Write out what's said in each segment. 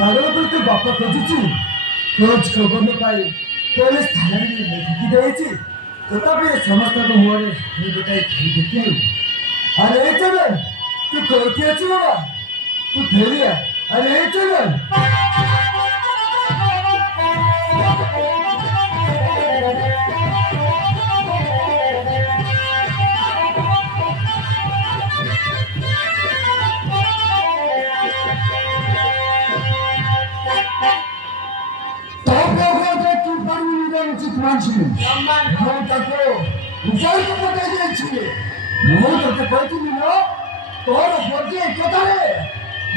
पागल पर तो बापा खोजुची खोज खबर न पाई पुलिस थाना में लेखी देइची तथापि समस्त को मुहरे नि बताई खाई देखियो अरे चलन तू कोठी अछि बाबा तू फेरिया अरे चलन उचित मानसी हम तको ऊपर को पकाई जाय छी मो तते कहती न तोर बजे कथारे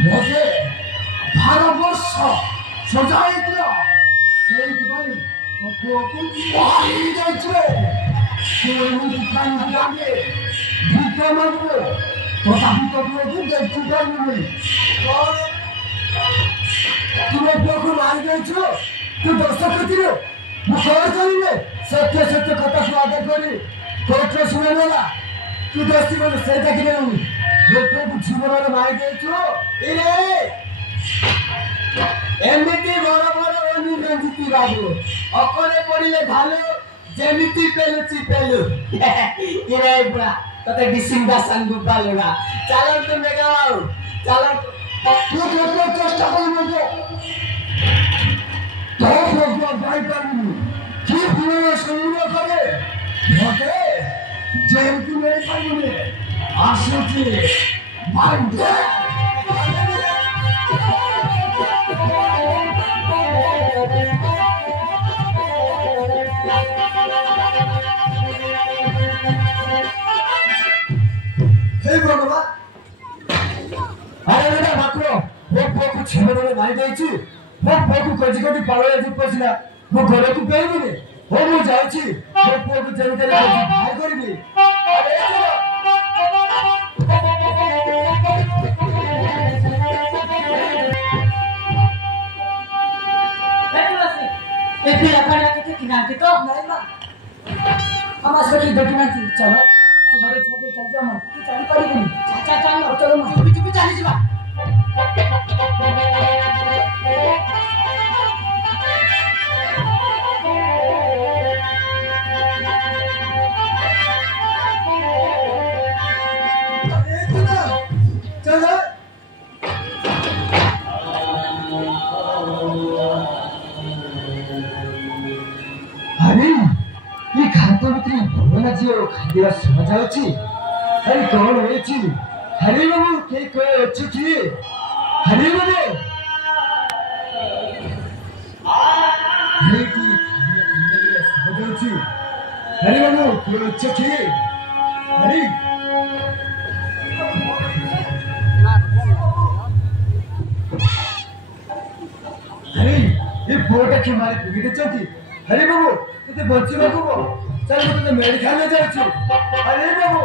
मते 12 वर्ष सजाय दियो सेई भाई को मारी जाय छे तोर मुझ कान दियागे भूख मांगो तो हम तो को जाय छी गानी में तू को मार जाय छो तू दर्शक दियो सत्य सत्य कथा को आदर करी कोर्ट सुने ना तू दोस्ती को से देखि नहीं लोग को जीवन मार देछो इरे एमिति बड़ बड़ ओनी रंजिती बाबू अकले पड़िले भालो जेमिति पेलुची पेलु इरे बुआ तते डिसिंगा संगु पालुना चलो तुम बेगाओ चलो तू चेष्टा कर मतो तो लोग भाई करनी কি পুরো সংগ্রহ করে মতে যেহেতু মেরে পাইনি আসুকি বান্ধে হে ভগবান আরে না মাত্র ও পোকু ছেড়ে মারি দিয়েছি ও পোকু কজি কজি পালয়ে দিপছিলা मो घर को पेइबे हो मो जाउची मो पुओ को जेन करे भाई करबी अरे बेटुलासी ए पिला खाना के किनारे तो नहीं बा हम असली देखना थी चलो तुम्हारे छोटे चल जा मत तू चली करी चाचा चलो चलो चुपी चुपी चली जा खाद्य समझाउची अरे कौन होइची हरि बाबू के कोई अच्छी थी हरि बाबू हरि की समझाउची हरि बाबू कोई अच्छी थी हरि हरि ये बोटा के मारे बिगड़े चलती हरि बाबू ते बच्चे बाबू चल मुझे मेडिकल ले जाऊँ अरे बाबू